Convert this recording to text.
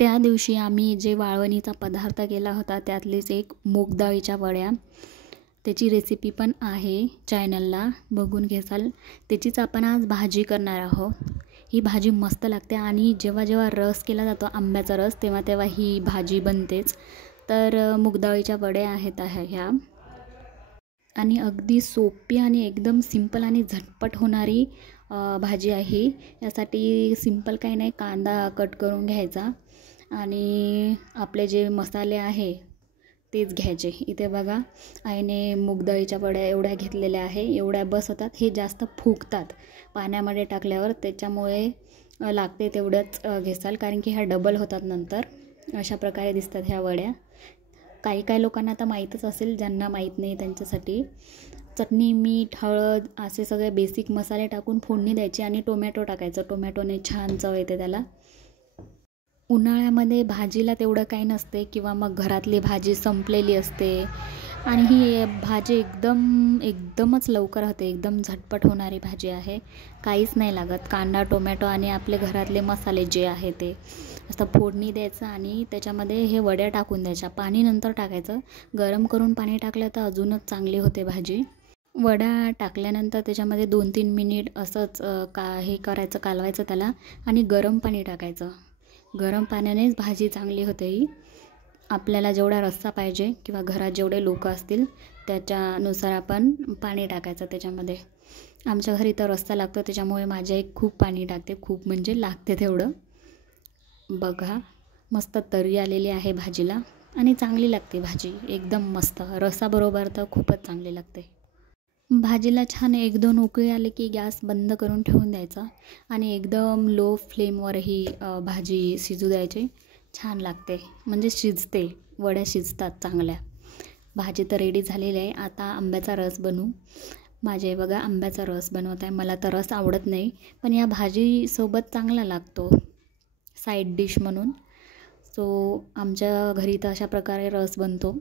त्या दिवशी आम्ही जे वाळवणीचा पदार्थ केला होता त्यातलीच एक मूग डाळीच्या वड्या, त्याची रेसिपी पण आहे चॅनलला, बघून घ्याल. त्याचीच आपण आज भाजी करणार आहोत. ही भाजी मस्त लागते आणि जेव्हा जेव्हा रस केला जातो आंब्याचा रस तेव्हा तेव्हा ही भाजी बनतेच. तर मूग डाळीच्या वड्या आहेत ह्या आणि अगदी सोपी आणि एकदम सिंपल आणि झटपट होणारी भाजी आहे. यासाठी सिंपल काही नाही, कांदा कट करून घ्यायचा आणि आपले जे मसाले आहे तेच घ्यायचे. इथे बघा आईने मूग डाळीच्या वड्या एवढ्या घेतलेल्या आहे, एवढ्या बस होतात. हे जास्त फुगतात पाण्यामध्ये टाकल्यावर, त्याच्यामुळे लागते तेवढंच घेसाल, कारण की ह्या डबल होतात नंतर. अशा प्रकारे दिसतात ह्या वड्या. काही काही लोकांना तर माहीतच असेल, ज्यांना माहीत नाही त्यांच्यासाठी चटणी, मीठ, हळद असे सगळे बेसिक मसाले टाकून फोडणी द्यायची आणि टोमॅटो टाकायचं. टोमॅटोने छान चव येते त्याला. उन्हाळ्यामध्ये भाजीला तेवढं काही नसते किंवा मग घरातली भाजी संपलेली असते आणि ही भाजी एकदमच लवकर होते. एकदम झटपट होणारी भाजी आहे. काहीच नाही लागत. कांदा, टोमॅटो आणि आपले घरातले मसाले जे आहे ते असं फोडणी द्यायचं आणि त्याच्यामध्ये हे वड्या टाकून द्यायच्या. पाणी नंतर टाकायचं. गरम करून पाणी टाकलं तर अजूनच चांगली होते भाजी. वड्या टाकल्यानंतर त्याच्यामध्ये 2-3 मिनिट असंच हे करायचं, कालवायचं त्याला आणि गरम पाणी टाकायचं. गरम पाण्यानेच भाजी चांगली होते ही. आपल्याला जेवढा रस्सा पाहिजे किंवा घरात जेवढे लोक असतील त्याच्यानुसार आपण पाणी टाकायचं त्याच्यामध्ये. आमच्या घरी तर रस्सा लागतो त्याच्यामुळे माझी आई खूप पाणी टाकते, खूप म्हणजे लागते तेवढं. बघा मस्त तर्री आलेली आहे भाजीला आणि चांगली लागते भाजी, एकदम मस्त. रस्साबरोबर तर खूपच चांगली लागते. भाजीला छान 1-2 उकळी आले की गॅस बंद करून ठेवून द्यायचा आणि एकदम लो फ्लेमवर ही भाजी शिजू द्यायची. छान लागते, म्हणजे शिजते, वड्या शिजतात चांगल्या. भाजी तर रेडी झालेली आहे. आता आंब्याचा रस बनवू. माझे बघा आंब्याचा रस बनवत आहे. मला तर रस आवडत नाही, पण या भाजीसोबत चांगला लागतो साईड डिश म्हणून. सो आमच्या घरी तर अशा प्रकारे रस बनतो.